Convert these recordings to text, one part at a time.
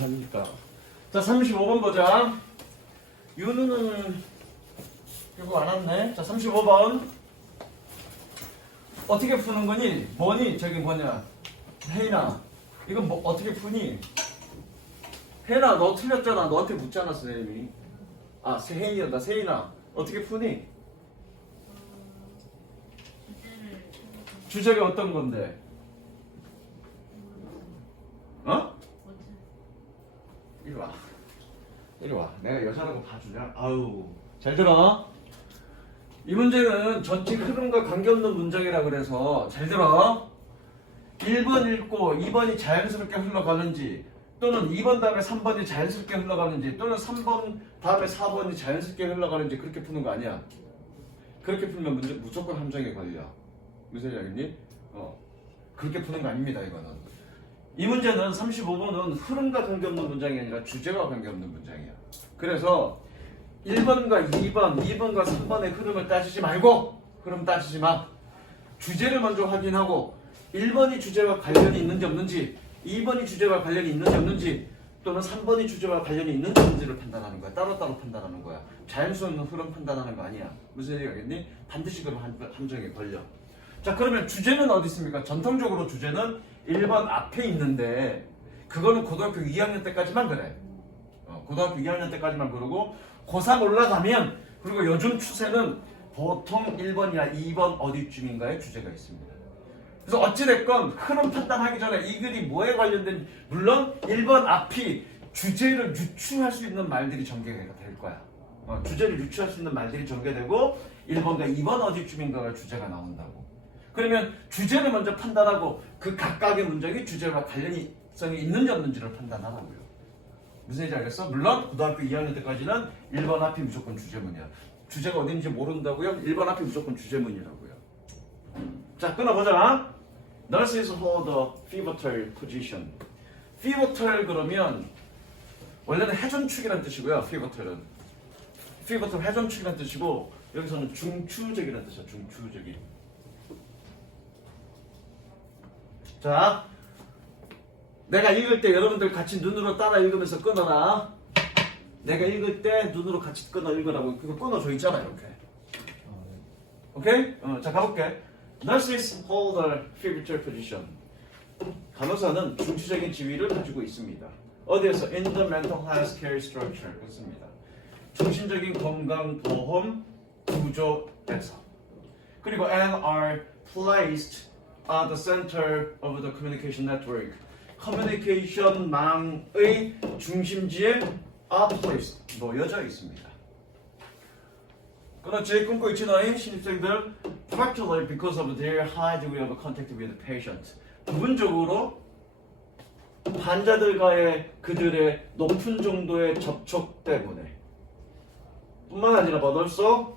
합니까? 자, 35번 보자. 윤우는 결국 안 왔네. 자, 35번. 어떻게 푸는 거니? 뭐니? 저기 뭐냐? 혜인아. 이거 뭐 어떻게 푸니? 혜인아, 너 틀렸잖아. 너한테 묻잖아, 선생님이. 아, 혜인이란다. 혜인아. 어떻게 푸니? 주제가 어떤 건데? 어? 이리 와. 이리 와. 내가 여자라고 봐주냐? 아유. 잘 들어. 이 문제는 전체 흐름과 관계없는 문장이라 그래서 잘 들어. 1번 읽고 2번이 자연스럽게 흘러가는지 또는 2번 다음에 3번이 자연스럽게 흘러가는지 또는 3번 다음에 4번이 자연스럽게 흘러가는지 그렇게 푸는 거 아니야. 그렇게 풀면 문제 무조건 함정에 걸려. 무슨 얘기니? 그렇게 푸는 거 아닙니다. 이거는. 이 문제는 35번은 흐름과 관계없는 문장이 아니라 주제와 관계없는 문장이야. 그래서 1번과 2번, 2번과 3번의 흐름을 따지지 말고 흐름 따지지 마. 주제를 먼저 확인하고 1번이 주제와 관련이 있는지 없는지 2번이 주제와 관련이 있는지 없는지 또는 3번이 주제와 관련이 있는지 없는지를 판단하는 거야. 따로따로 판단하는 거야. 자연스러운 흐름 판단하는 거 아니야. 무슨 얘기 알겠니? 반드시 그럼 함정에 걸려. 자, 그러면 주제는 어디 있습니까? 전통적으로 주제는 1번 앞에 있는데 그거는 고등학교 2학년 때까지만 그래. 고등학교 2학년 때까지만 그러고 고3 올라가면 그리고 요즘 추세는 보통 1번이나 2번 어디쯤인가에 주제가 있습니다. 그래서 어찌됐건 흐름 판단하기 전에 이 글이 뭐에 관련된 물론 1번 앞이 주제를 유추할 수 있는 말들이 전개가 될 거야. 주제를 유추할 수 있는 말들이 전개되고 1번과 2번 어디쯤인가가 주제가 나온다고. 그러면 주제를 먼저 판단하고 그 각각의 문장이 주제와 관련성이 있는지 없는지를 판단하라고요. 무슨 얘기인지 알겠어? 물론 고등학교 2학년 때까지는 1번 앞이 무조건 주제문이야. 주제가 어딘지 모른다고요? 1번 앞이 무조건 주제문이라고요. 자, 끊어보자. Nurses hold a pivotal position. pivotal 그러면 원래는 회전축이라는 뜻이고요. pivotal은 pivotal 회전축이라는 뜻이고 여기서는 중추적이라는 뜻이야. 중추적인. 자, 내가 읽을 때 여러분들 같이 눈으로 따라 읽으면서 끊어라. 내가 읽을 때 눈으로 같이 끊어 읽으라고. 그거 끊어져 있잖아 이렇게. 오케이? 자, 가볼게. Nurses hold a pivotal position. 간호사는 중추적인 지위를 가지고 있습니다. 어디에서? In the mental health care structure. 그렇습니다. 중심적인 건강보험 구조에서. 그리고 and are placed at the center of the communication network. 커뮤니케이션망의 중심지에 are placed. 놓여져 있습니다. 그렇지. 끊고 있지 너희 신입생들. Particularly because of their high degree of contact with the patient. 부분적으로 환자들과의 그들의 높은 정도의 접촉 때문에 뿐만 아니라 but also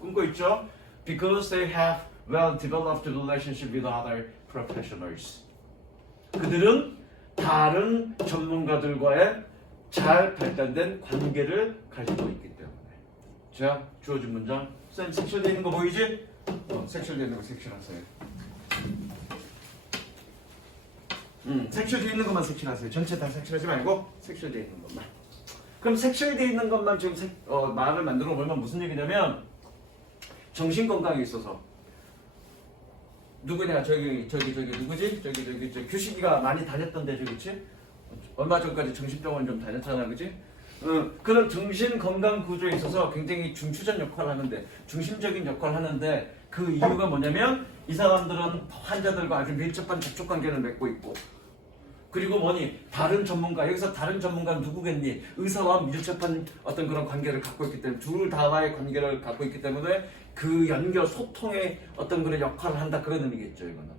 끊고 있죠. Because they have well developed relationship with other professionals. 그들은 다른 전문가들과의 잘 발달된 관계를 가지고 있기 때문에. 자, 주어진 문장. 쌤 섹션되어 있는 거 보이지? 섹션되어 있는 거 섹션하세요. 섹션되어 있는 것만 섹션하세요. 전체 다 섹션하지 말고 섹션되어 있는 것만. 그럼 섹션되어 있는 것만 지금 말을 만들어 보면 무슨 얘기냐면 정신 건강에 있어서 누구냐 저기 누구지? 저기 규식이가 많이 다녔던데 저기지? 얼마 전까지 정신병원 좀 다녔잖아, 그지? 그런 정신 건강 구조에 있어서 굉장히 중추적 역할을 하는데 중심적인 역할을 하는데 그 이유가 뭐냐면 이 사람들은 환자들과 아주 밀접한 접촉 관계를 맺고 있고 그리고 뭐니 다른 전문가 여기서 다른 전문가는 누구겠니? 의사와 밀접한 어떤 그런 관계를 갖고 있기 때문에 둘 다와의 관계를 갖고 있기 때문에 그 연결 소통의 어떤 그런 역할을 한다 그런 의미겠죠 이거는.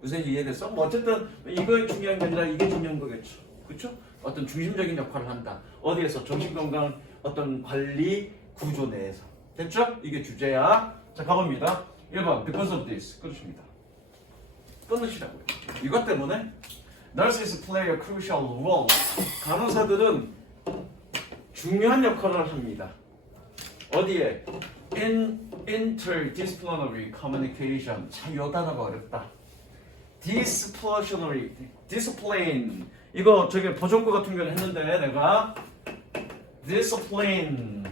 무슨 이해됐어? 뭐 어쨌든 이거 중요한 게 아니라 이게 중요한 거겠죠. 그렇죠? 어떤 중심적인 역할을 한다. 어디에서? 정신건강 어떤 관리 구조 내에서. 됐죠? 이게 주제야. 자, 가봅니다. 1번 because of this. 끊으십니다. 끊으시라고요. 이것 때문에 Nurses play a crucial role. 간호사들은 중요한 역할을 합니다. 어디에? In interdisciplinary communication. 참, 이 단어가 어렵다. Disciplinary, discipline. 이거 저기 보존거 같은 경우는 했는데 내가 discipline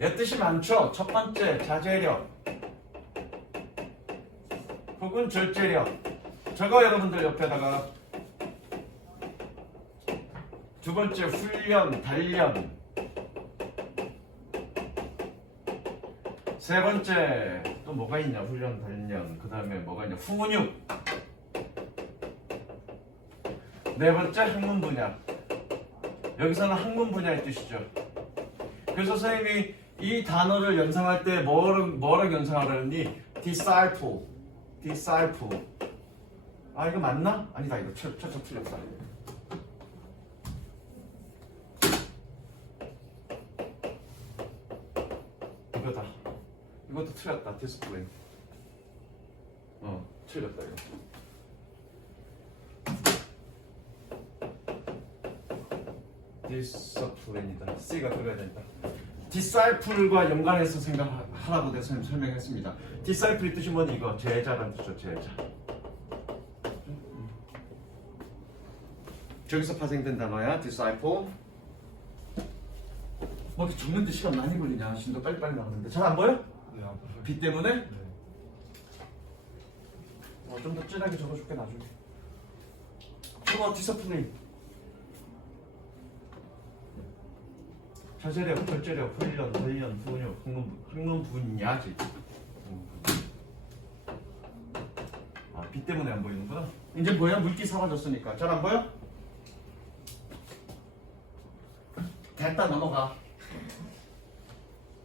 얘 뜻이 많죠. 첫 번째 자제력 혹은 절제력. 저거 여러분들 옆에다가 두 번째 훈련, 단련. 세 번째 또 뭐가 있냐? 훈련, 단련. 그 다음에 뭐가 있냐? 후근육. 네 번째 학문 분야. 여기서는 학문 분야의 뜻이죠. 그래서 선생님이 이 단어를 연상할 때 뭐랑 연상하라니? disciple. 아 이거 맞나? 아니다 이거 철저 틀렸다. 이거다. 이것도 틀렸다. discipline. 틀렸다 이거. discipline이다. C가 들어야 된다. disciple과 연관해서 생각하라고 내가 설명했습니다. disciple의 뜻이 뭐니? 이거 제자라는 뜻이죠. 제자. 저기서 파생된 단어야. disciple. 뭐 이렇게 적는데 시간 많이 걸리냐? 신도 빨리빨리 나오는데 잘 안 보여? 네, 안 보여요. 비 때문에? 네. 좀 더 진하게 적어줄게 나중에. 저거 discipline. 자제력, 절제력, 훈련, 단련, 훈육, 학문 분야지. 아, 비 때문에 안 보이는구나. 이제 보여? 물기 사라졌으니까. 잘 안 보여? 됐다 넘어가.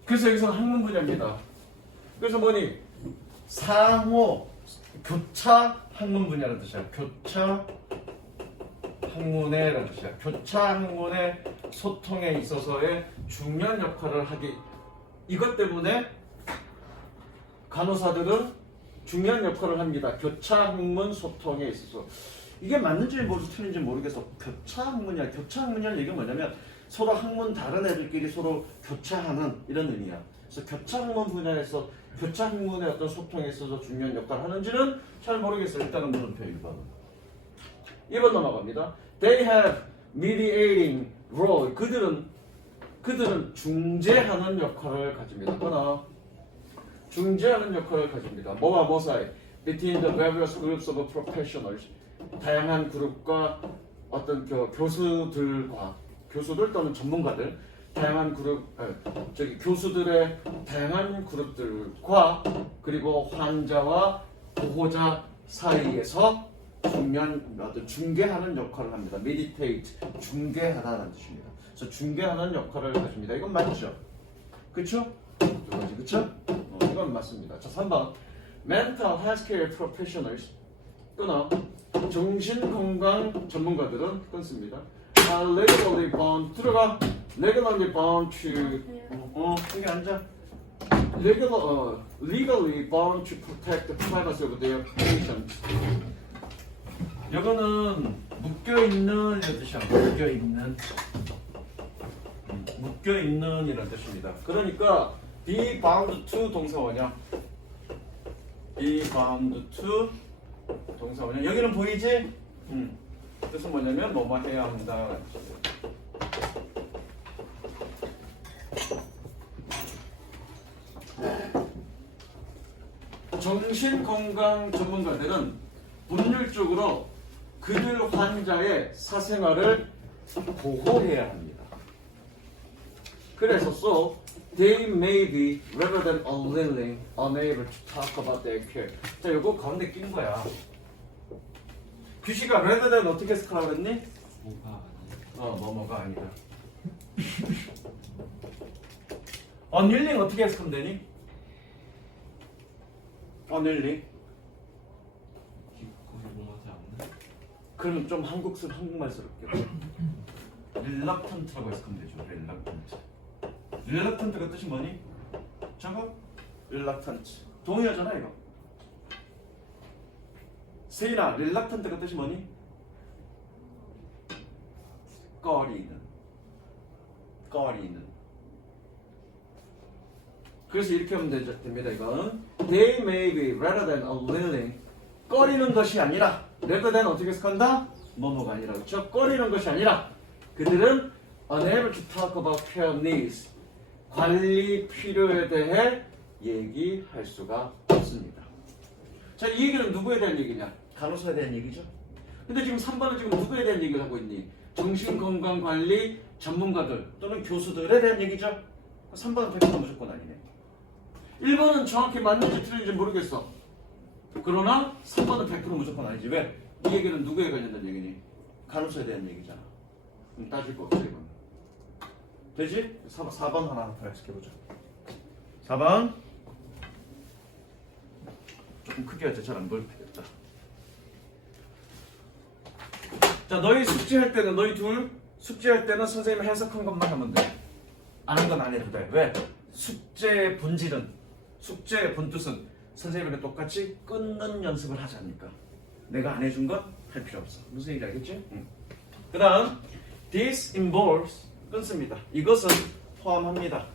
그래서 여기서 학문 분야입니다. 그래서 뭐니? 상호, 교차 학문 분야라는 뜻이야. 교차 학문회라는 뜻이야. 교차 학문의 소통에 있어서의 중요한 역할을 하기. 이것 때문에 간호사들은 중요한 역할을 합니다. 교차 학문 소통에 있어서. 이게 맞는지 틀린지 모르겠어. 교차 학문이야. 교차 학문이라는 얘기가 뭐냐면 서로 학문 다른 애들끼리 서로 교차하는 이런 의미야. 그래서 교차 학문 분야에서 교차 학문의 어떤 소통에 있어서 중요한 역할을 하는지는 잘 모르겠어요. 일단은 물음표 1번. 2번 넘어갑니다. They have mediating role. 그들은 중재하는 역할을 가집니다. 그러나 중재하는 역할을 가집니다. 뭐와 뭐 사이? Between the various groups of professionals. 다양한 그룹과 어떤 교수들 또는 전문가들, 다양한 교수들의 다양한 그룹들과 그리고 환자와 보호자 사이에서 중요한 어떤 중개하는 역할을 합니다. mediate, 중개하다는 뜻입니다. 그래서 중개하는 역할을 가집니다. 이건 맞죠? 그렇죠? 두 가지 그렇죠? 이건 맞습니다. 자, 3번 mental health care professionals 끊어 정신건강 전문가들은 끊습니다. Legally bound 들어가 legally bound to 여기 앉아 legally bound to protect the privacy of their patients. 이거는 묶여있는 이런 뜻이야. 묶여있는 이런 뜻입니다. 그러니까 be bound to 동사원이야. be bound to 동사원이야. 여기는 보이지? 뜻은 뭐냐면 뭐뭐 해야 합니다. 정신건강 전문가들은 법률적으로 그들 환자의 사생활을 보호해야 합니다. 그래서 so they may be rather than unwilling, unable to talk about their care. 자, 요거 가운데 낀 거야. 규시가 rather than 어떻게 해석하라 그랬니? 뭐가 아니에요. 뭐뭐가 아니다. unwilling 어떻게 해석하면 되니? unwilling. 기꺼이 원하지 않는. 그럼 좀 한국말스럽게. reluctant라고 해석하면 되죠. reluctant. reluctant가 뜻이 뭐니? 저거? reluctant. 동의어잖아 이거. 세인아, reluctant가 뜻이 뭐니? 꺼리는. 그래서 이렇게 하면 됩니다. 이건 they may be rather than unwilling. 꺼리는 것이 아니라 rather than 어떻게 해석한다? 뭐뭐가 아니라 그렇죠? 꺼리는 것이 아니라 그들은 unable to talk about care needs. 관리 필요에 대해 얘기할 수가 없습니다. 자, 이 얘기는 누구에 대한 얘기냐? 간호사에 대한 얘기죠. 근데 지금 3번은 지금 누구에 대한 얘기를 하고 있니? 정신건강관리 전문가들 또는 교수들에 대한 얘기죠. 3번은 100% 무조건 아니네. 1번은 정확히 맞는지 틀린지 모르겠어. 그러나 3번은 100% 무조건 아니지. 왜? 이 얘기는 누구에 관련된 얘기니? 간호사에 대한 얘기잖아. 그럼 따질 거 없어 이건. 되지? 4번 하나 더 해석해보자. 4번 조금 크게 하자. 잘 안 보일 테겠다. 자, 너희 숙제할 때는 너희 둘 숙제할 때는 선생님이 해석한 것만 하면 돼. 아는 건 안 해도 돼. 왜? 숙제의 본질은 숙제의 본뜻은 선생님이랑 똑같이 끊는 연습을 하자니까. 내가 안 해준 건 할 필요 없어. 무슨 얘기 알겠지? 응. 그 다음 This involves 끊습니다. 이것은 포함합니다.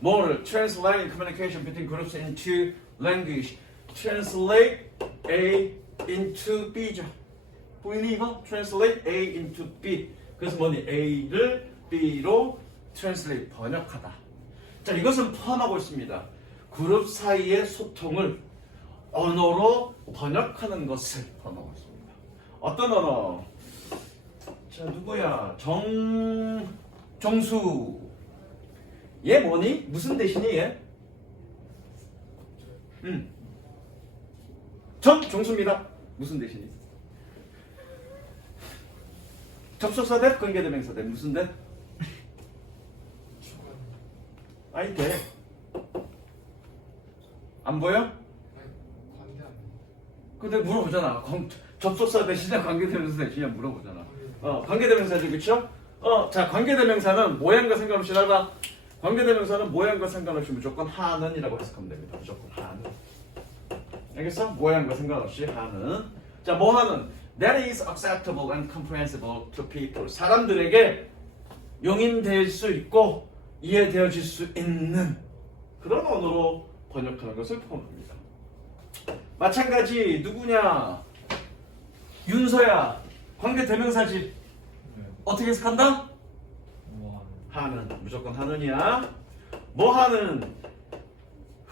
뭐를? Translate communication between groups into language. Translate A into B죠. 보이니 이거? Translate A into B. 그래서 뭐니? A를 B로 translate 번역하다. 자, 이것은 포함하고 있습니다. 그룹 사이의 소통을 언어로 번역하는 것을 포함하고 있습니다. 어떤 언어? 자, 누구야? 정수. 얘 뭐니? 무슨 대신이 얘? 정수입니다. 무슨 대신이? 접속사 대 관계대명사 대 무슨 대? 아니 돼. 안 보여? 관계 안 돼. 근데 물어보잖아. 접속사 대신에 관계대명사 대신에 물어보잖아. 관계대명사지 그쵸? 자, 관계대명사는 모양과 상관없이 알아. 관계대명사는 모양과 상관없이 무조건 하는이라고 해석하면 됩니다. 무조건 하는. 알겠어? 모양과 상관없이 하는. 자, 뭐 하는? That is acceptable and comprehensible to people. 사람들에게 용인될 수 있고 이해되어질 수 있는 그런 언어로 번역하는 것을 포함합니다. 마찬가지 누구냐? 윤서야. 관계대명사지. 네. 어떻게 해석한다? 뭐 하는. 무조건 하는이야. 뭐 하는?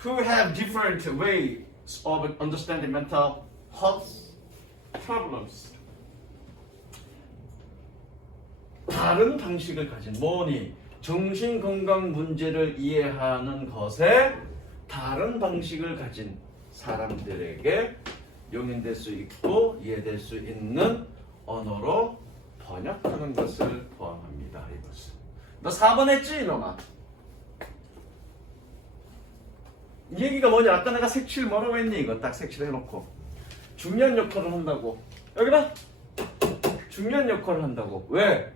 Who have different ways of understanding mental health problems. 다른 방식을 가진 뭐니? 정신건강 문제를 이해하는 것에 다른 방식을 가진 사람들에게 용인될 수 있고 이해될 수 있는 언어로 번역하는 것을 포함합니다. 이것은. 너 4번 했지 이놈아? 이 얘기가 뭐냐? 아까 내가 색칠 뭐라고 했니? 이거 딱 색칠해놓고 중요한 역할을 한다고. 여기다 중요한 역할을 한다고. 왜?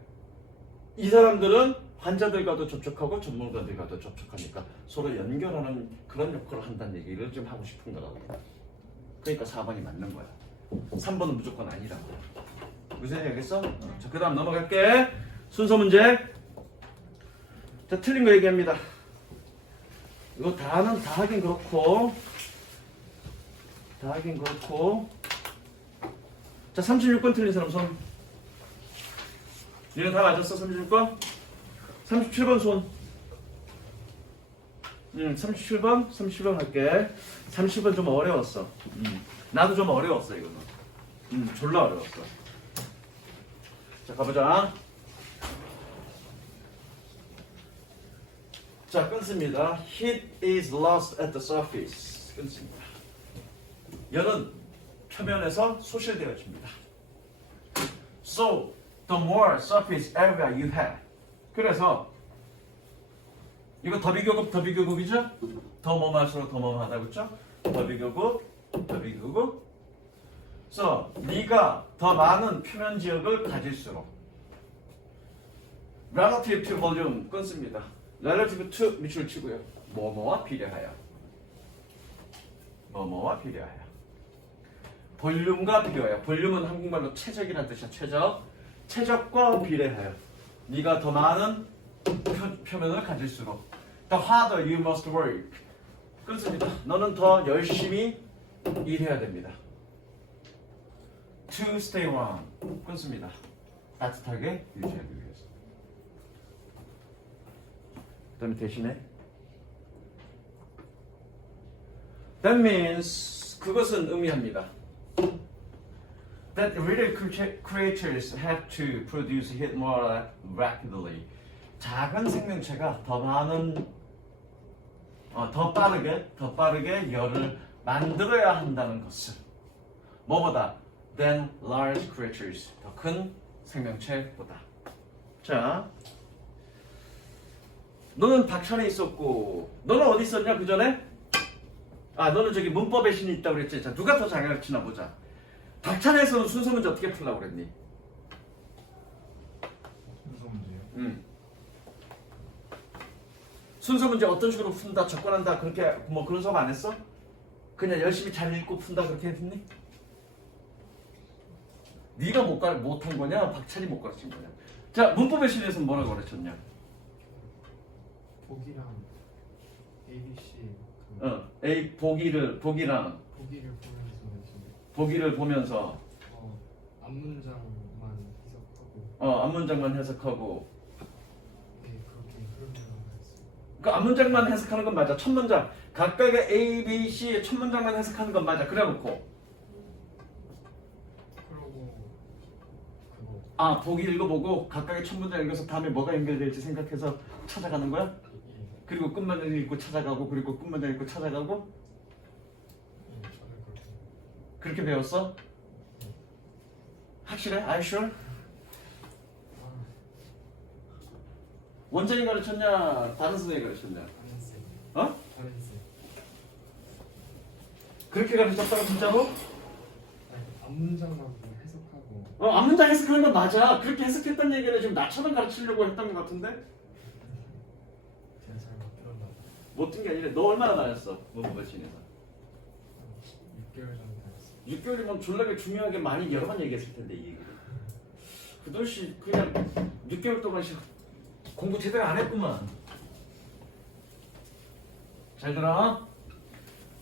이 사람들은 환자들과도 접촉하고 전문가들과도 접촉하니까 서로 연결하는 그런 역할을 한다는 얘기를 좀 하고 싶은 거라고. 그러니까 4번이 맞는 거야. 3번은 무조건 아니라고. 무슨 얘기 알겠어? 자, 그 다음 넘어갈게. 순서 문제. 자, 틀린 거 얘기합니다. 이거 다 하긴 그렇고. 자, 36번 틀린 사람 손. 얘는 다 맞았어? 36번? 37번 손. 37번 할게. 30번 좀 어려웠어. 나도 좀 어려웠어 이거는. 졸라 어려웠어. 자, 가보자. 자, 끊습니다. Heat is lost at the surface. 끊습니다. 열은 표면에서 소실되어집니다. So, the more surface area you have. 그래서 이거 더비교급이죠? 더 뭐할수록 더 뭐하다 그렇죠? 더비교급. 그래서 네가 더 많은 표면 지역을 가질수록 relative to volume 끊습니다. relative to 밑줄 치고요. 뭐뭐와 비례하여. 볼륨과 비례하여. 볼륨은 한국말로 최적이라는 뜻이야. 최적과 비례하여. 네가 더 많은 표면을 가질수록 the harder you must work. 끊습니다. 너는 더 열심히 일해야 됩니다. to stay warm. 끊습니다. 따뜻하게 유지하기 위해서. 그 다음에 대신에 That means 그것은 의미합니다. That little creatures have to produce heat more rapidly. 작은 생명체가 더 빠르게 열을 만들어야 한다는 것을 뭐보다 than large creatures 더 큰 생명체보다. 자, 너는 닥천에 있었고 너는 어디 있었냐 그 전에? 아, 너는 저기 문법의 신이 있다고 그랬지. 자, 누가 더 잘 가르치나 보자. 닥천에서는 순서 문제 어떻게 풀려고 그랬니? 순서 문제요? 응. 순서 문제 어떤 식으로 푼다, 접근한다 그렇게 뭐 그런 수업 안 했어? 그냥 열심히 잘 읽고 푼다 그렇게 했니? 네가 못한 거냐? 박찬이 못 가르친 거냐? 자, 문법의 신에서는 뭐라고 가르쳤냐? 보기랑 ABC 보기랑 보기를 보면서 앞문장만 해석하고 앞문장만 해석하고 네 그렇게 흐름을 했어요. 그 앞문장만 해석하는 건 맞아. 첫 문장 각각의 A, B, C의 첫 문장만 해석하는 건 맞아. 그래놓고 그러고 보기 읽어보고 각각의 첫 문장 읽어서 다음에 뭐가 연결될지 생각해서 찾아가는 거야? 그리고 끝문장 읽고 찾아가고 그리고 끝문장 읽고 찾아가고 저는 그렇게 배웠어? 확실해? Are you sure? 원장이 가르쳤냐? 다른 선생님이 가르쳤냐? 다른쌤 어? 다른쌤 그렇게 가르쳤다고 진짜로? 앞문장만 해석하고 앞문장 해석하는 건 맞아. 그렇게 해석했다는 얘기는 지금 나처럼 가르치려고 했던 것 같은데? 제가 잘 못 들었나 봐요. 못 든 게 아니라 너 얼마나 다녔어? 문법을신에서 6개월 정도 다녔어요. 6개월이면 졸라게 중요하게 많이 여러 번 얘기했을 텐데 이 얘기를. 그 널씨 그냥 6개월 동안 공부 제대로 안 했구만. 잘 들어?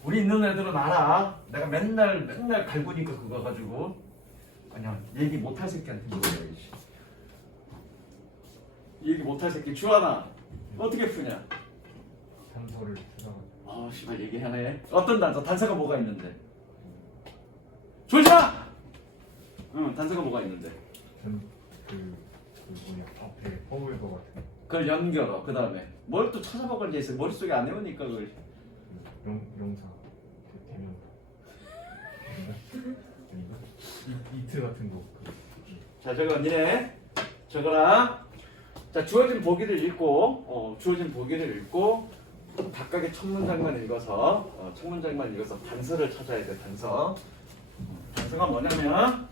우리 있는 애들은 알아. 내가 맨날 갈구니까 그거 가지고 그냥 얘기 못할 새끼한테 물어봐야지. 얘기 못할 새끼 주하나 어떻게 푸냐? 단서를 찾아가지고 씨발 얘기하네. 어떤 단서? 단서가 뭐가 있는데? 조심하! 응, 단서가 뭐가 있는데? 그 뭐냐 앞에 허물거 같은 그걸 연결어. 그 다음에 뭘 또 찾아보고 이제 있어. 머릿속에 안 외우니까 그걸. 명사 그 대명사 아닌가? 이트 같은 거 자, 저거 니네 저거랑 자 주어진 보기를 읽고 각각의 첫 문장만 읽어서 단서를 찾아야 돼. 단서가 뭐냐면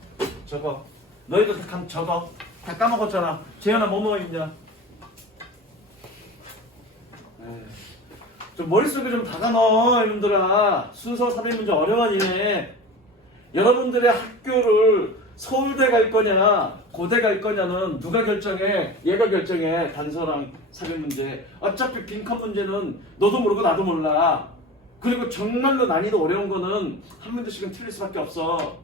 저거 너희도 저거 다 까먹었잖아. 재현아 뭐뭐 있냐? 좀 머릿속에 좀 다가 넣어 이놈들아. 순서 삽입 문제 어려워지네. 여러분들의 학교를 서울대 갈 거냐 고대 갈 거냐는 누가 결정해? 얘가 결정해. 단서랑 삽입 문제. 어차피 빈칸 문제는 너도 모르고 나도 몰라. 그리고 정말로 난이도 어려운 거는 한 문제씩은 틀릴 수밖에 없어.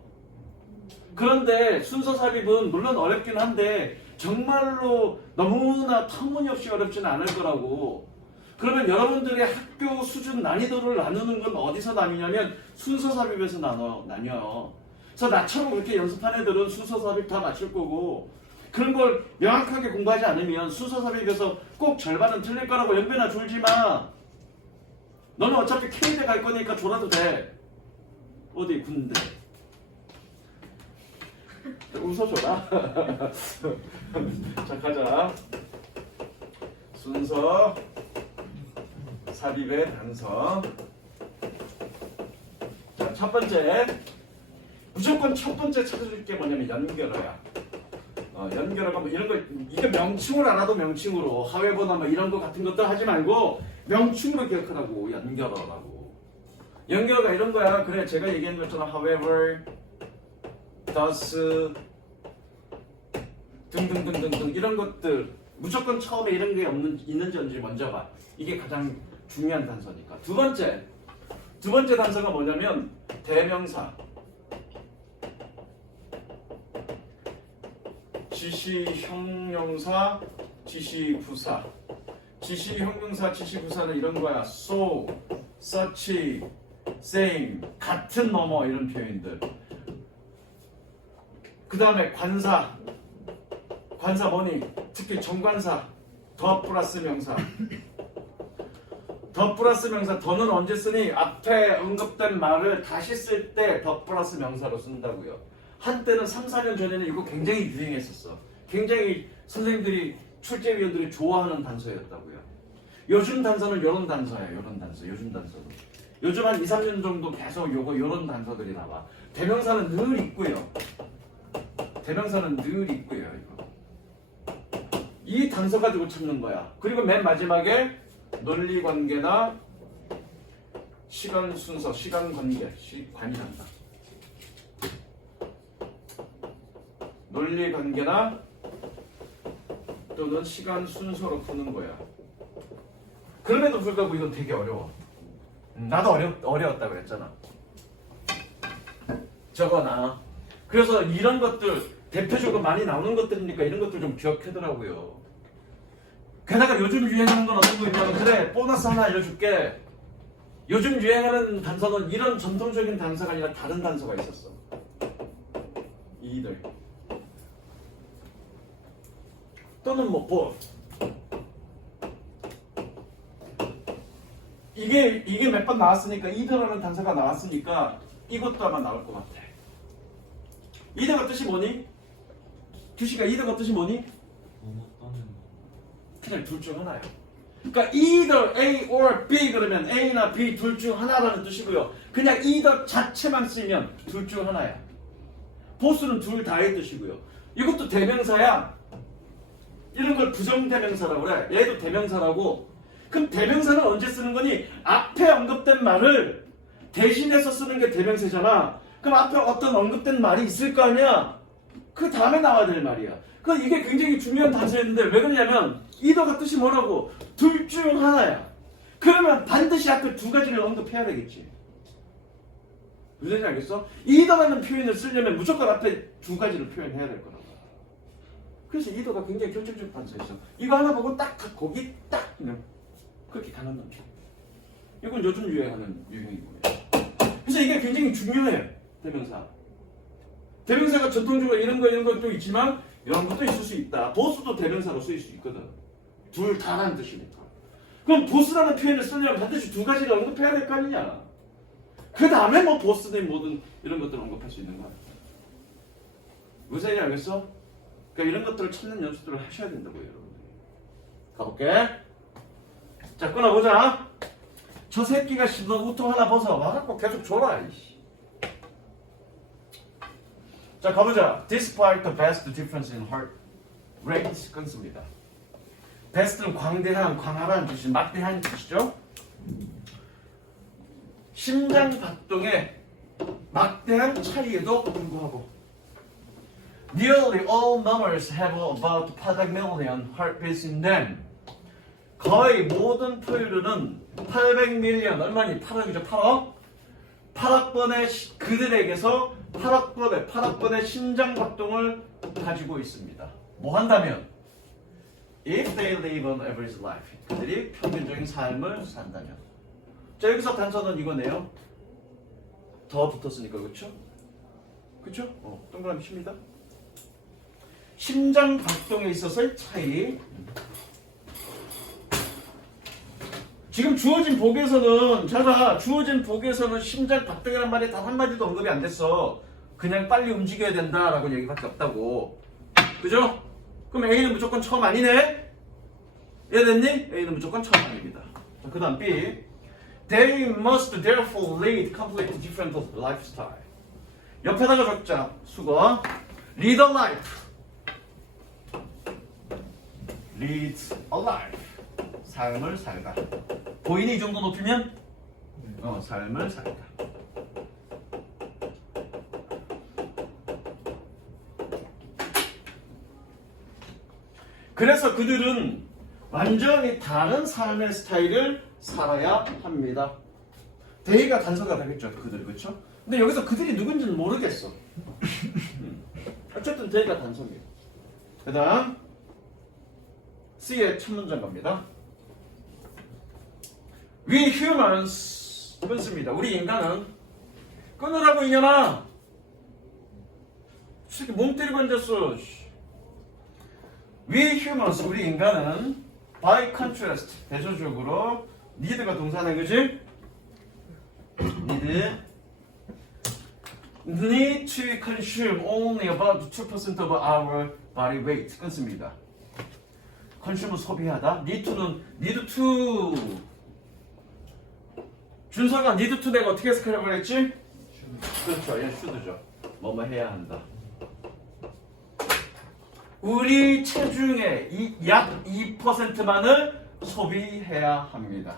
그런데 순서 삽입은 물론 어렵긴 한데 정말로 너무나 터무니없이 어렵지는 않을 거라고. 그러면 여러분들의 학교 수준 난이도를 나누는 건 어디서 나뉘냐면 순서 삽입에서 나뉘어요. 그래서 나처럼 그렇게 연습한 애들은 순서 삽입 다 맞출 거고 그런 걸 명확하게 공부하지 않으면 순서 삽입에서 꼭 절반은 틀릴 거라고. 연변아 졸지 마. 너는 어차피 K대 갈 거니까 졸아도 돼. 어디 군대. 웃어줘라. 자 가자. 순서 삽입의 단서. 자, 첫 번째. 무조건 첫 번째 찾아줄 게 뭐냐면 연결어야. 연결어가 뭐 이런 거 이게 명칭을 알아도 명칭으로 하웨버나 뭐 이런 거 같은 것들 하지 말고 명칭으로 기억하라고. 연결어라고. 연결어가 이런 거야. 그래 제가 얘기한 것처럼 however, thus 등등등등등 이런 것들 무조건 처음에 이런 게 있는지 없는지 먼저 봐. 이게 가장 중요한 단서니까. 두 번째 단서가 뭐냐면 대명사. 지시 형용사, 지시 부사. 지시 형용사, 지시 부사는 이런 거야. so, such, same, 같은 뭐뭐 이런 표현들. 그 다음에 관사, 관사 뭐니? 특히 정관사, 더 플러스 명사. 더 플러스 명사, 더는 언제 쓰니? 앞에 언급된 말을 다시 쓸 때 더 플러스 명사로 쓴다고요. 한때는 3, 4년 전에는 이거 굉장히 유행했었어. 굉장히 선생님들이, 출제위원들이 좋아하는 단서였다고요. 요즘 단서는 요런 단서야. 요런 단서. 요즘 단서는. 요즘 한 2, 3년 정도 계속 요런 단서들이 나와. 대명사는 늘 있고요. 대명사는 늘 있고요. 이거. 이 단서 가지고 찾는 거야. 그리고 맨 마지막에 논리관계나 시간 순서, 시간 관계, 관이란다. 논리관계나 또는 시간 순서로 푸는 거야. 그럼에도 불구하고 이건 되게 어려워. 나도 어려웠다고 했잖아. 저거나. 그래서 이런 것들 대표적으로 많이 나오는 것들이니까 이런 것들 좀 기억하더라고요. 게다가 요즘 유행하는 건 어떤 거 있냐면, 그래 보너스 하나 알려줄게. 요즘 유행하는 단서는 이런 전통적인 단서가 아니라 다른 단서가 있었어. 이들 또는 뭐 이게 몇 번 나왔으니까, 이들라는 단서가 나왔으니까 이것도 아마 나올 것 같아. 이들가 뜻이 뭐니? 규시가 이들가 뜻이 뭐니? 그냥 둘 중 하나야. 그러니까 either A or B 그러면 A나 B 둘 중 하나라는 뜻이고요. 그냥 either 자체만 쓰면 둘 중 하나야. 보스는 둘 다의 뜻이고요. 이것도 대명사야. 이런 걸 부정대명사라고 그래. 얘도 대명사라고. 그럼 대명사는 언제 쓰는 거니? 앞에 언급된 말을 대신해서 쓰는 게 대명사잖아. 그럼 앞에 어떤 언급된 말이 있을 거 아니야? 그 다음에 나와야 될 말이야. 그러니까 이게 굉장히 중요한 단서였는데, 왜 그러냐면 이더가 뜻이 뭐라고? 둘 중 하나야. 그러면 반드시 앞에 두 가지를 언급해야 되겠지. 무슨 얘기인지 알겠어? 이더라는 표현을 쓰려면 무조건 앞에 두 가지를 표현해야 될 거라고. 그래서 이더가 굉장히 결정적 단서였어. 이거 하나 보고 딱 거기 딱 그냥 그렇게 가는 놈이야. 이건 요즘 유행하는 유행이고요. 그래서 이게 굉장히 중요해. 대명사. 대명사가 전통적으로 이런 것도 있지만 이런 것도 있을 수 있다. 보스도 대명사로 쓰일 수 있거든. 둘 다라는 뜻이니까. 그럼 보스라는 표현을 쓰려면 반드시 두 가지를 언급해야 될 거 아니냐. 그 다음에 뭐 보스든 뭐든 이런 것들을 언급할 수 있는 거야. 무슨 얘기인지 알겠어? 그러니까 이런 것들을 찾는 연습들을 하셔야 된다고요, 여러분들. 가볼게. 자, 끊어보자. 저 새끼가 너 우통 하나 벗어. 와갖고 계속 줘라. 이씨. 자, 가보자. Despite the vast difference in heart rate, 끊습니다. best는 광대한, 광활한 뜻이, 막대한 뜻이죠. 심장 박동의 막대한 차이에도 불구하고 Nearly all numbers have about 800 million heartbeats in them. 거의 모든 포유류는 800밀리언, 얼마니? 8억이죠, 8억? 8억 번의 그들에게서 8억 번의 심장 박동을 가지고 있습니다. 뭐 한다면? If they live an average life. 그들이 평균적인 삶을 산다면. 자, 여기서 단서는 이거네요. 더 붙었으니까, 그쵸? 그쵸? 동그라미 칩니다. 심장 박동에 있어서의 차이. 지금 주어진 복에서는, 잘 봐, 주어진 복에서는 심장 박동이란 말이 단 한마디도 언급이 안 됐어. 그냥 빨리 움직여야 된다라고 얘기밖에 없다고. 그죠? 그럼 A는 무조건 처음 아니네? 이해됐니? A는 무조건 처음 아닙니다. 그 다음 B. They must therefore lead completely different lifestyle. 옆에다가 적자. 수거. Lead a life. Lead a life. 삶을 살다. 보이니 이 정도 높이면? 삶을 살다. 그래서 그들은 완전히 다른 삶의 스타일을 살아야 합니다. they가 단서가 되겠죠, 그들, 그렇죠? 근데 여기서 그들이 누군지는 모르겠어. 어쨌든 they가 단서입니다. 그 다음 C의 첫 문장 갑니다. We humans 끊습니다. 우리 인간은 끊으라고 이년아. 새끼 몸 때리고 앉았어. We humans 우리 인간은 by contrast 대조적으로 need가 동사네 그지? need to consume only about 2% of our body weight 끊습니다. consume 소비하다. need to 준서가 need to 내가 어떻게 해석하려고 했지? 그렇죠. 얘 should죠. 뭐뭐 해야 한다. 우리 체중의 약 2%만을 소비해야 합니다.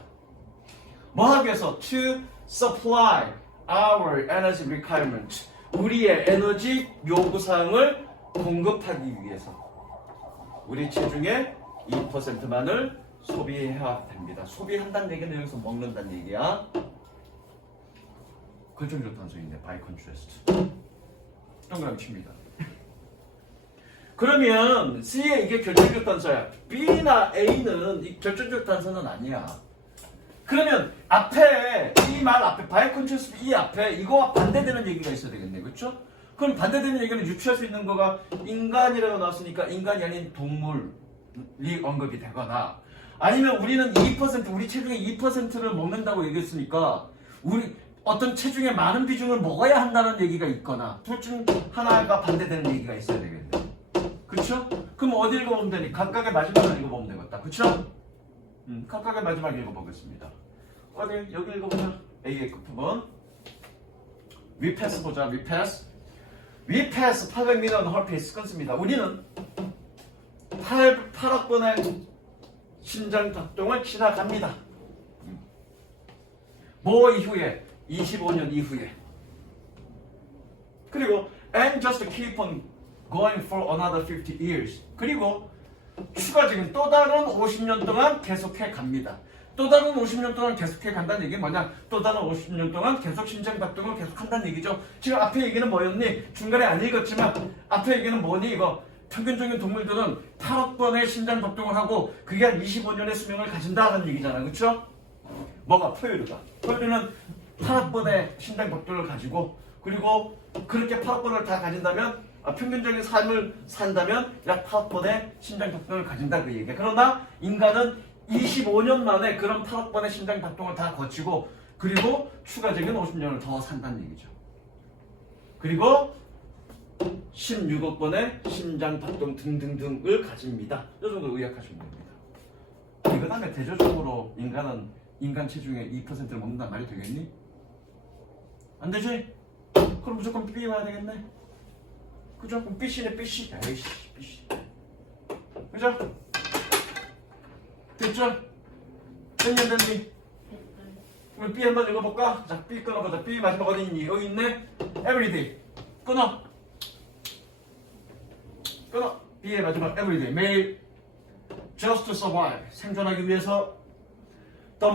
뭐 하기 위해서? To supply our energy requirement. 우리의 에너지 요구사항을 공급하기 위해서 우리 체중의 2%만을 소비해야 됩니다. 소비한다는 얘기는 여기서 먹는다는 얘기야. 결정적 단서인데 by contrast. 동그라미 칩니다. 그러면 C에 이게 결정적 단서야. B나 A는 이 결정적 단서는 아니야. 그러면 앞에 이 말 앞에 by contrast 이 앞에 이거와 반대되는 얘기가 있어야 되겠네, 그렇죠? 그럼 반대되는 얘기는 유추할 수 있는 거가 인간이라고 나왔으니까 인간이 아닌 동물이 언급이 되거나 아니면 우리는 2% 우리 체중의 2%를 먹는다고 얘기했으니까 우리 어떤 체중의 많은 비중을 먹어야 한다는 얘기가 있거나 둘 중 하나가 반대되는 얘기가 있어야 되겠네. 그쵸? 그럼 어디 읽어보면 되니? 각각의 마지막을 읽어보면 되겠다. 그쵸? 각각의 마지막 읽어보겠습니다. 어디? 여기 읽어보자. A의 끝부분. We pass 보자. We pass. We pass 800m her pace 끊습니다. 우리는 8억 번의 심장 작동을 지나갑니다. 뭐 이후에? 25년 이후에. 그리고 and just keep on going for another 50 years. 그리고 추가적인 또 다른 50년 동안 계속해 갑니다. 또 다른 50년 동안 계속해 간다는 얘기는 뭐냐? 또 다른 50년 동안 계속 심장 박동을 계속 한다는 얘기죠. 지금 앞에 얘기는 뭐였니? 중간에 안 읽었지만 앞에 얘기는 뭐니 이거? 평균적인 동물들은 8억 번의 심장 박동을 하고 그게 한 25년의 수명을 가진다는 얘기잖아. 그렇죠? 뭐가? 포유류가. 포유류는 8억 번의 심장 박동을 가지고 그리고 그렇게 8억 번을 다 가진다면 평균적인 삶을 산다면 약 8억 번의 심장 박동을 가진다 그 얘기야. 그러나 인간은 25년 만에 그런 8억 번의 심장 박동을 다 거치고 그리고 추가적인 50년을 더 산다는 얘기죠. 그리고 16억 번의 심장 박동 등등등을 가집니다. 이 정도 의학하시면 됩니다. 그 다음에 대조적으로 인간은 인간 체중의 2%를 먹는단 말이 되겠니? 안 되지? 그럼 무조건 B 와야 되겠네. 그죠? 그럼 B씨네 B씨. 에이씨 B씨. 그죠? 됐죠? 됐냐 됐니? 그럼 B 한번 읽어볼까? 자 B 끊어보자. B 마지막 어디 있니? 여기 있네? Everyday 끊어. 끊어. B의 마지막 everyday 매일 just to survive 생존하기 위해서 the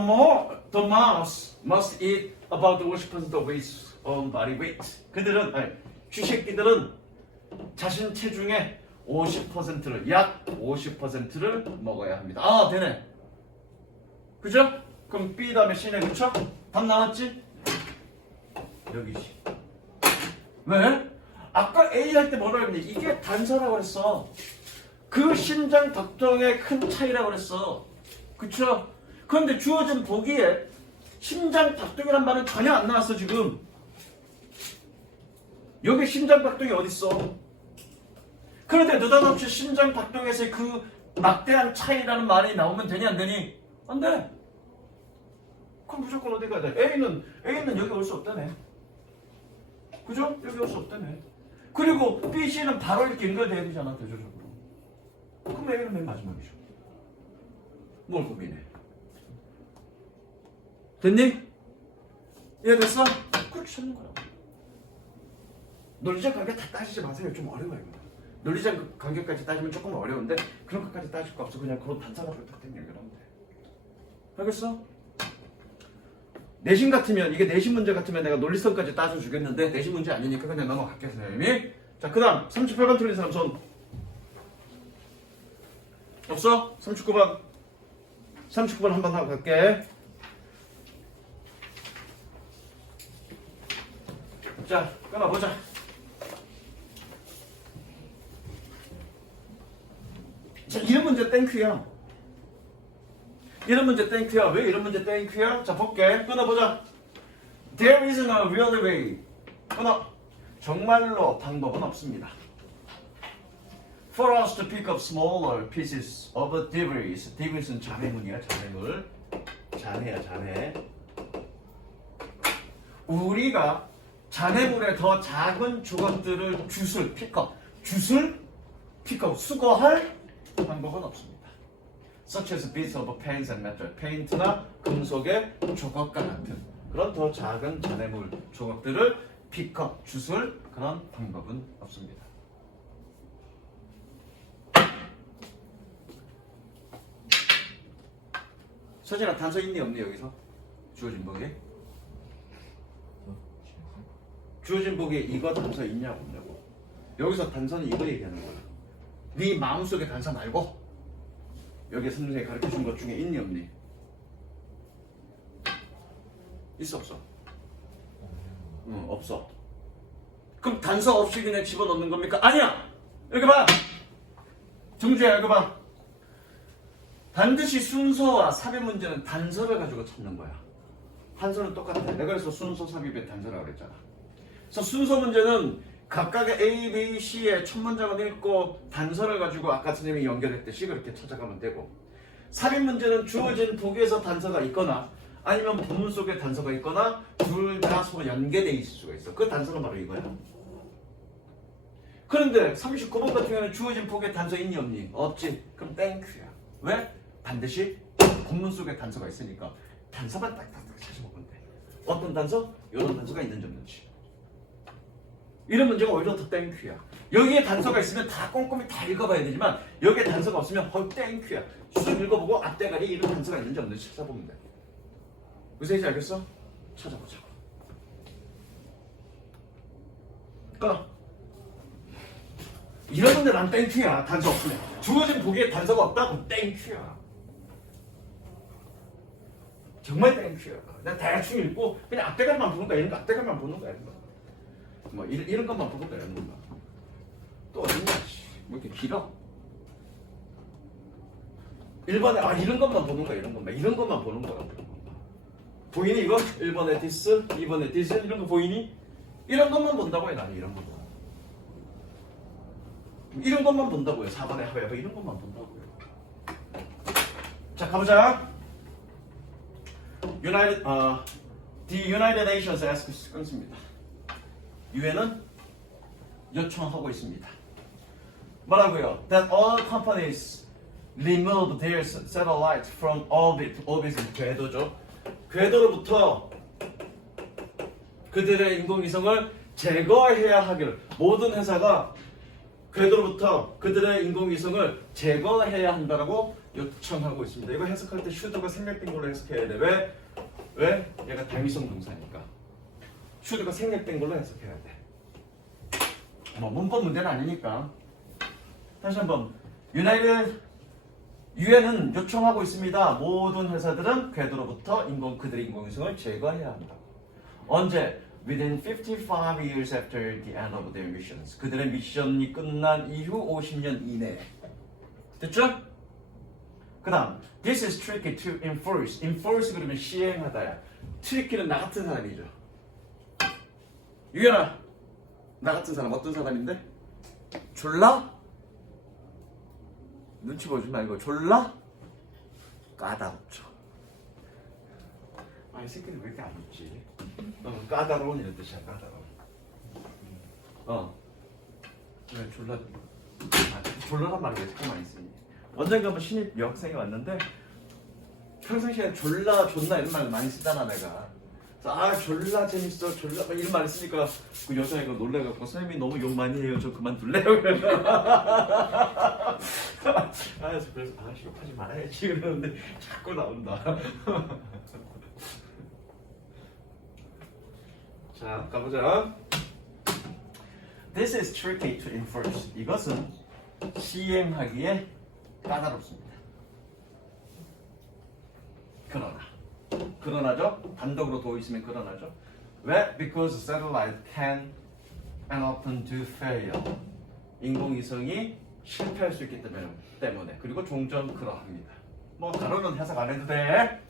mouse must eat about 50% of its own body weight. 그들은 쥐새끼들은 자신 체중의 50%를 약 50%를 먹어야 합니다. 아 되네. 그죠? 그럼 B 다음에 C네. 그쵸? 답 나왔지? 여기지. 왜? 아까 A 할 때 뭐라고 했니? 이게 단서라고 그랬어. 그 심장 박동의 큰 차이라고 그랬어. 그쵸? 그런데 주어진 보기에 심장 박동이란 말은 전혀 안 나왔어 지금. 여기 심장 박동이 어딨어? 그런데 느닷없이 심장 박동에서의 그 막대한 차이라는 말이 나오면 되니 안 되니? 안 돼. 그럼 무조건 어디 가야 돼? A는 여기 올 수 없다네. 그죠? 여기 올 수 없다네. 그리고 B, C는 바로 이렇게 연결돼야 되잖아 대조적으로. 그럼 A는 맨 마지막이죠. 뭘 고민해? 됐니? 이해됐어? 그렇게 찾는 거야. 논리적 관계 다 따지지 마세요. 좀 어려워요. 논리적 관계까지 따지면 조금 어려운데 그런 것까지 따질 거 없어. 그냥 그런 단서가지고 딱 되는 얘기를 하면 돼. 알겠어? 내신 같으면 이게 내신 문제 같으면 내가 논리성까지 따져주겠는데 내신 문제 아니니까 그냥 넘어갈게 선생님이. 자 그 다음 38번 틀린 사람 손. 없어? 39번. 39번 한 번 하고 갈게. 자, 끊어보자. 자, 이런 문제 땡큐야. 이런 문제 땡큐야. 왜 이런 문제 땡큐야? 자, 볼게. 끊어보자. There isn't a real way. 끊어. 정말로 방법은 없습니다. For us to pick up smaller pieces of debris. debries는 잔해물이야, 잔해물. 잔해야, 잔해. 우리가 잔해물의 더 작은 조각들을 슛을 픽업, 수거할 방법은 없습니다. Such as bits of paints and metal. 페인트나 금속의 조각과 같은 그런 더 작은 잔해물 조각들을 픽업, 슛을 그런 방법은 없습니다. 서진아 단서 있니 없니 여기서? 주어진 복에? 주어진 복에 이거 단서 있냐고 없냐고. 여기서 단서는 이거 얘기하는 거야. 네 마음속에 단서 말고 여기 선생님이 가르쳐준 것 중에 있니 없니? 있어 없어? 응 없어. 그럼 단서 없이 그냥 집어넣는 겁니까? 아니야! 여기 봐! 정주야 여기 봐. 반드시 순서와 삽입 문제는 단서를 가지고 찾는 거야. 단서는 똑같아. 내가 그래서 순서 삽입의 단서라고 그랬잖아. 그래서 순서 문제는 각각의 A, B, C의 첫 문장을 읽고 단서를 가지고 아까 선생님이 연결했듯이 그렇게 찾아가면 되고, 삽입 문제는 주어진 보기에서 단서가 있거나 아니면 본문 속에 단서가 있거나 둘 다 서로 연계되어 있을 수가 있어. 그 단서는 바로 이거야. 그런데 39번 같은 경우는 주어진 보기에 단서 있니 없니? 없지. 그럼 땡큐야. 왜? 반드시 본문 속에 단서가 있으니까 단서만 딱딱딱 찾아보면 돼. 어떤 단서? 이런 단서가 있는지 없는지. 이런 문제가 오히려 더 땡큐야. 여기에 단서가 있으면 다 꼼꼼히 다 읽어봐야 되지만 여기에 단서가 없으면 땡큐야. 쭉 읽어보고 앞대가리 이런 단서가 있는지 없는지 찾아보면 돼. 무슨 얘기인지 알겠어? 찾아보자고. 끊어. 이러는데 난 땡큐야. 단서 없으면. 주어진 보기에 단서가 없다? 그럼 땡큐야. 정말 땡큐야. 난 대충 읽고 그냥 앞대가리만 보는 거야. 이런 거 앞대가리만 보는 거야. 뭐 이런 것만 보는 거야. 이런 것만. 또 어딨냐? 뭐 이렇게 길어? 1번에 이런 것만 보는 거야. 이런 것만. 이런 것만 보는 거야. 보이니 이거? 1번에 this, 2번에 this 이런 거 보이니? 이런 것만 본다고 해. 나는 이런 것만. 이런 것만 본다고요. 4번에 하웨버 이런 것만 본다고요. 자 가보자. The United Nations asks 끊습니다. 유엔은 요청하고 있습니다. 뭐라고요? That all companies remove their satellite from orbit. orbit은 궤도죠. 궤도로부터 그들의 인공위성을 제거해야 하기를. 모든 회사가 궤도로부터 그들의 인공위성을 제거해야 한다라고 요청하고 있습니다. 이거 해석할 때 슈드가 생략된 걸로 해석해야 돼. 왜? 얘가 당위성 동사니까. 슈드가 생략된 걸로 해석해야 돼. 뭐 문법 문제는 아니니까. 다시 한번. 유엔은 요청하고 있습니다. 모든 회사들은 궤도로부터 그들의 인공위성을 제거해야 한다. 언제? Within 55 years after the end of their missions. 그들의 미션이 끝난 이후 50년 이내에. 됐죠? 그 다음 This is tricky to enforce. enforce 그러면 시행하다야. 트리키는 나 같은 사람이죠. 유연아, 나 같은 사람 어떤 사람인데? 졸라? 눈치 보지 말고 졸라? 까다롭죠. 이 새끼는 왜 이렇게 안 웃지? 까다로운 이런 뜻이야. 까다로운. 왜 졸라란 말을 왜 자꾸 많이 쓰니? 언젠가 한번 신입 여학생이 왔는데 평상시에 졸라 존나 이런 말 많이 쓰잖아 내가. 그래서 졸라 재밌어 졸라 이런 말 쓰니까 그 여자애가 놀래갖고 선생님이 너무 욕 많이 해요 저 그만둘래요? 그래서 욕하지 말아야지 그러는데 자꾸 나온다. 자 가보자. This is tricky to enforce. 이것은 시행하기에 까다롭습니다. 그러나죠? 단독으로 도어 있으면 그러나죠? 왜? Because satellite can and often do fail. 인공위성이 실패할 수 있기 때문에. 그리고 종종 그러합니다. 뭐 가로는 해석 안 해도 돼.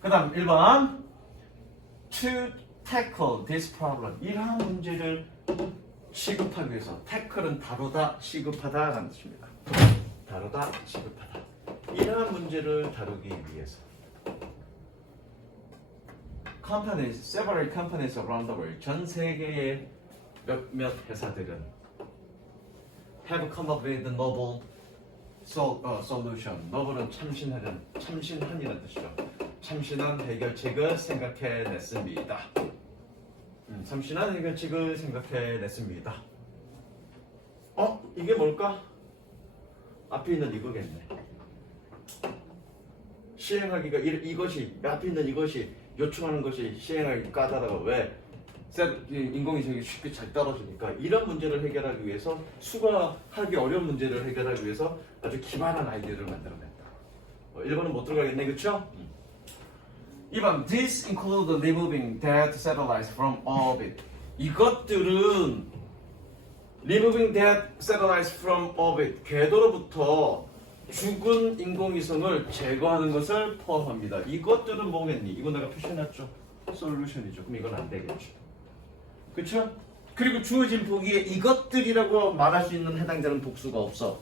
그 다음 1번 To tackle this problem. 이러한 문제를 시급하기 위해서. tackle은 다루다, 시급하다 라는 뜻입니다. 다루다, 시급하다. 이러한 문제를 다루기 위해서 companies, several companies around the world, 전 세계의 몇몇 회사들은 have come up with a novel solution. noble은 참신한이라는 뜻이죠. 참신한 해결책을 생각해냈습니다. 참신한 해결책을 생각해냈습니다. 이게 뭘까? 앞에 있는 이거겠네. 시행하기가 이것이 앞에 있는 이것이 요청하는 것이 시행하기 까다로워. 왜? 인공위성이 쉽게 잘 떨어지니까. 이런 문제를 해결하기 위해서 수거하기 어려운 문제를 해결하기 위해서 아주 기발한 아이디어를 만들어냈다. 1번은 못 들어가겠네, 그렇죠? 2번 This include removing dead satellites from orbit. 이것들은 removing dead satellites from orbit, 궤도로부터 죽은 인공위성을 제거하는 것을 포함합니다. 이것들은 뭐겠니? 이거 내가 표시해놨죠. 솔루션이죠. 그럼 이건 안 되겠죠. 그렇죠? 그리고 주어진 보기에 이것들이라고 말할 수 있는 해당되는 복수가 없어.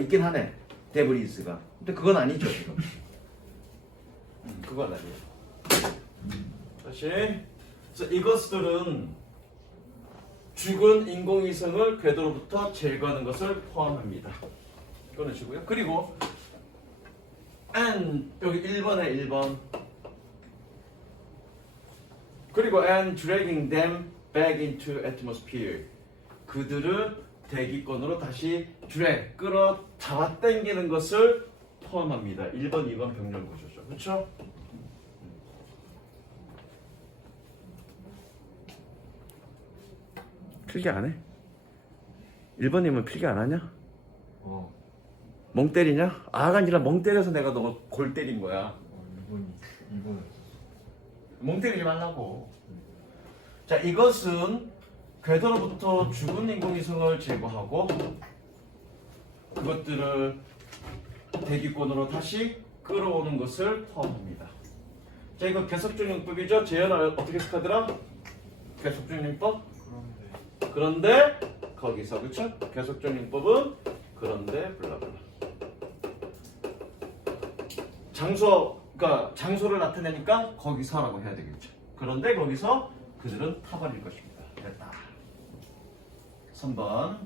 있긴 하네. 데브리스가. 근데 그건 아니죠, 지금. 그건 아니에요. 다시. 그래서 이것들은 죽은 인공위성을 궤도로부터 제거하는 것을 포함합니다. 끊으시고요. 그리고 and 여기 1번에 1번. 그리고 and dragging them back into atmosphere. 그들을 대기권으로 다시 drag, 끌어 잡아당기는 것을 포함합니다. 1번, 2번 병렬 구조죠. 그렇죠? 필기 안 해? 1번이면 필기 안 하냐? 멍 때리냐? 아가 아니라 멍 때려서 내가 너 골 때린 거야. 2번은 멍 때리지 말라고. 자, 이것은 궤도로부터 죽은 인공위성을 제거하고 그것들을 대기권으로 다시 끌어오는 것을 포함합니다. 자, 이거 계속적용법이죠. 재현을 어떻게 해석하더라? 계속적용법? 그런데 거기서, 그쵸? 계속적용법은 그런데 블라블라. 그러니까 장소를 나타내니까 거기서라고 해야 되겠죠. 그런데 거기서 그들은 타버릴 것입니다. 됐다. 3번.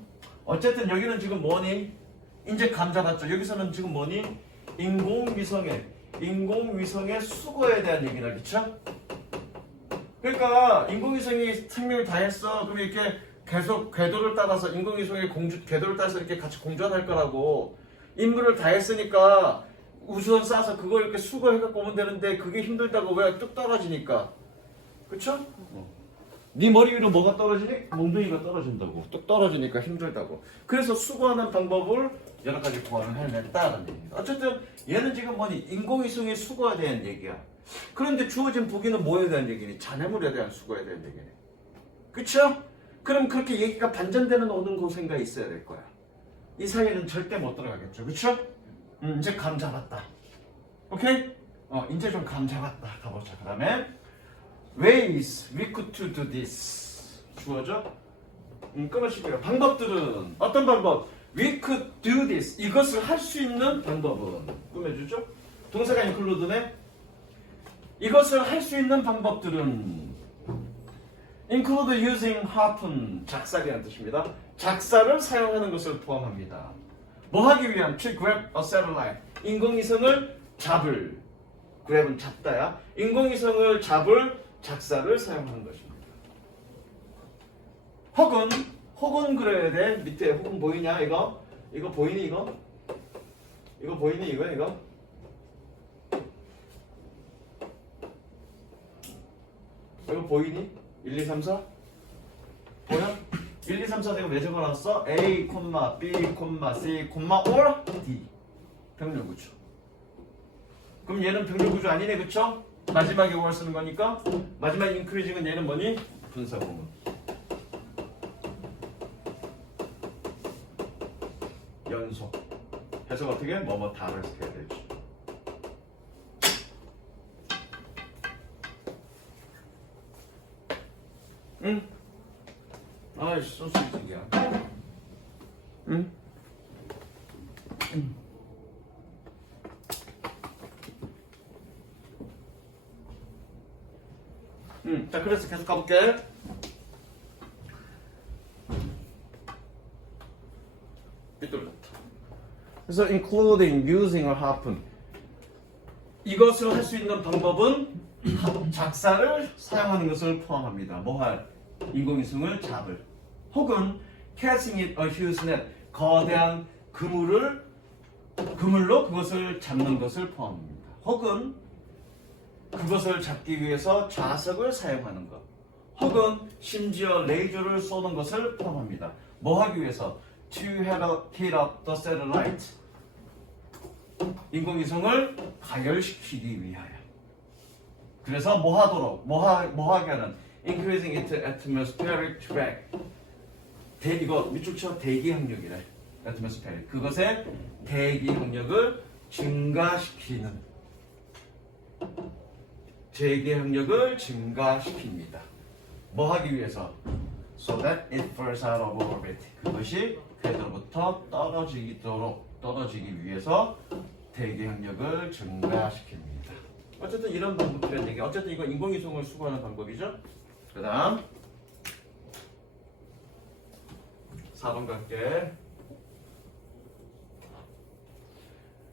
어쨌든 여기는 지금 뭐니? 이제 감 잡았죠. 여기서는 지금 뭐니? 인공위성의 수거에 대한 얘기를 하겠죠? 그러니까 인공위성이 생명을 다했어. 그럼 이렇게 계속 궤도를 따라서 인공위성의 궤도를 따라서 이렇게 같이 공전할 거라고. 임무를 다했으니까 우주선 쏴서 그걸 이렇게 수거해갖고 오면 되는데 그게 힘들다고. 왜? 뚝 떨어지니까. 그쵸? 네 머리 위로 뭐가 떨어지니? 몽둥이가 떨어진다고. 뚝 떨어지니까 힘들다고. 그래서 수거하는 방법을 여러 가지 고안을 해냈다는 얘기입니다. 어쨌든 얘는 지금 뭐니? 인공위성의 수거에 대한 얘기야. 그런데 주어진 보기는 뭐에 대한 얘기니? 잔해물에 대한 수거에 대한 얘기네. 그쵸? 그럼 그렇게 얘기가 반전되는 오는 곳인가 있어야 될 거야. 이 사이에는 절대 못 들어가겠죠. 그쵸? 이제 감 잡았다. 오케이? 이제 좀 감 잡았다. 가보자. 그 다음에 ways we could do this. 주어져? 끊으시고요. 방법들은 어떤 방법? We could do this. 이것을 할 수 있는 방법은 꾸며주죠? 동사가 include네. 이것을 할 수 있는 방법들은 include using harpoon, 작살이라는 뜻입니다. 작살을 사용하는 것을 포함합니다. 뭐 하기 위한? To grab a satellite. 인공위성을 잡을. grab은 잡다야. 인공위성을 잡을 작살을 사용하는 것입니다. 혹은 그래야 돼. 밑에 혹은 보이냐 이거? 이거 보이니 이거? 이거 보이니 이거? 이거 보이니? 1, 2, 3, 4? 보여? 1, 2, 3, 4 내가 왜 적어놨어? A, B, C, or D 병렬구조. 그럼 얘는 병렬구조 아니네, 그쵸? 마지막에 or 쓰는 거니까 마지막 increasing은 얘는 뭐니? 분사구문. 연속. 해석 어떻게? 뭐뭐 다를 해야 되지. 응? 아이씨, 소스이야. 응? 자, 그래서 계속 가볼게. 삐뚤렸다. 그래서 including using or happen. 이것을 할 수 있는 방법은 작사를 사용하는 것을 포함합니다. 뭐 할? 인공위성을 잡을. 혹은 casting it a huge net. 거대한 그물로 그것을 잡는 것을 포함합니다. 혹은 그것을 잡기 위해서 자석을 사용하는 것. 혹은 심지어 레이저를 쏘는 것을 포함합니다. 뭐 하기 위해서? To hit up the satellite. 인공위성을 가열시키기 위하여. 그래서 뭐 하도록? 뭐 하게 하는? Increasing its atmospheric drag. 이거 밑줄 쳐. 대기 항력이래. atmospheric. 그것의 대기 항력을 증가시키는. 대기 항력을 증가시킵니다. 뭐 하기 위해서? So that it falls out of orbit. 그것이 궤도로부터 떨어지기 위해서 대기 항력을 증가시킵니다. 어쨌든 이런 방법이라는 얘기. 어쨌든 이건 인공위성을 수거하는 방법이죠. 그 다음 4번 갈게.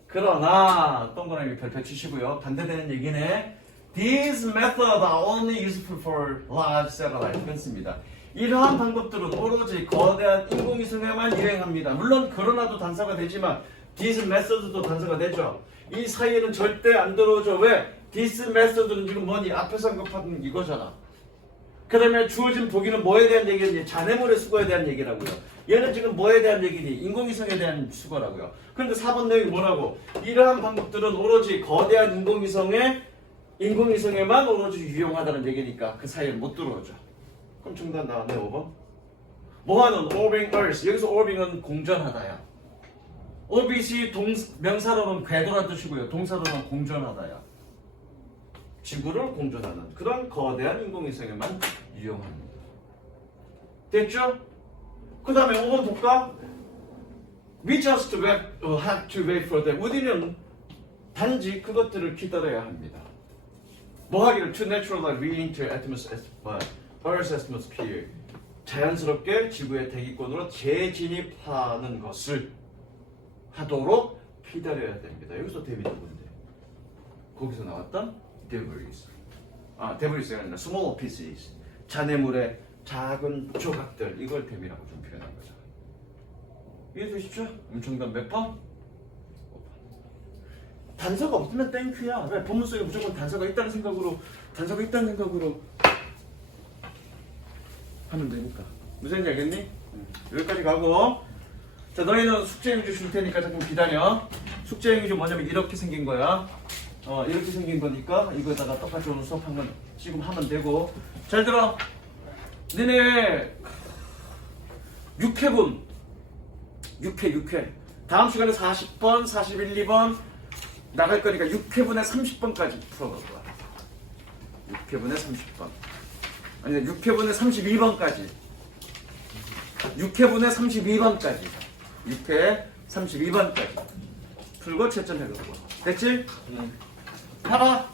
그러나 동그라미 별표 치시고요. 반대되는 얘기네. These methods are only useful for large satellites. 그렇습니다. 이러한 방법들은 오로지 거대한 인공위성에만 유행합니다. 물론 그러나도 단서가 되지만 These methods도 단서가 되죠. 이 사이에는 절대 안 들어오죠. 왜? These methods는 지금 뭐니? 앞에서 언급한 이거잖아. 그 다음에 주어진 보기는 뭐에 대한 얘기니? 잔해물의 수거에 대한 얘기라고요. 얘는 지금 뭐에 대한 얘기니? 인공위성에 대한 수거라고요. 그런데 4번 내용이 뭐라고? 이러한 방법들은 오로지 거대한 인공위성에만 오로지 유용하다는 얘기니까 그 사이에 못 들어오죠. 그럼 정답 나왔네. 5번. 뭐하는? orbiting earth. 여기서 orbiting은 공전하다야. orbit이 명사로는 궤도란 뜻이고요. 동사로는 공전하다야. 지구를 공전하는 그런 거대한 인공위성에만 유용합니다. 됐죠? 그 다음에 5번 볼까? We just have to wait for them. 우리는 단지 그것들을 기다려야 합니다. 뭐 하기를? To naturally re-enter Earth's atmosphere. 자연스럽게 지구의 대기권으로 재진입하는 것을 하도록 기다려야 됩니다. 여기서 데뷔는 뭔데? 거기서 나왔던 debris. debris가 아니라 small pieces. 잔해물의 작은 조각들. 이걸 데뷔라고 좀 표현한 거죠. 이해되시죠? 정답 몇 번? 단서가 없으면 땡큐야. 왜? 본문 속에 무조건 단서가 있다는 생각으로 하면 되니까. 무슨 얘기 알겠니? 여기까지 가고. 자, 너희는 숙제 위주 줄 테니까 조금 기다려. 숙제 위주 뭐냐면 이렇게 생긴 거야. 이렇게 생긴 거니까 이거에다가 똑같이 오늘 수업한 건 지금 하면 되고. 잘 들어. 니네 6회분 6회 다음 시간에 40번, 41, 2번 나갈 거니까 6회분에 30번까지 풀어볼 거야. 6회분에 30번. 아니 6회분에 32번까지. 6회분에 32번까지. 6회 32번까지. 풀고 채점해보고. 됐지? 봐봐.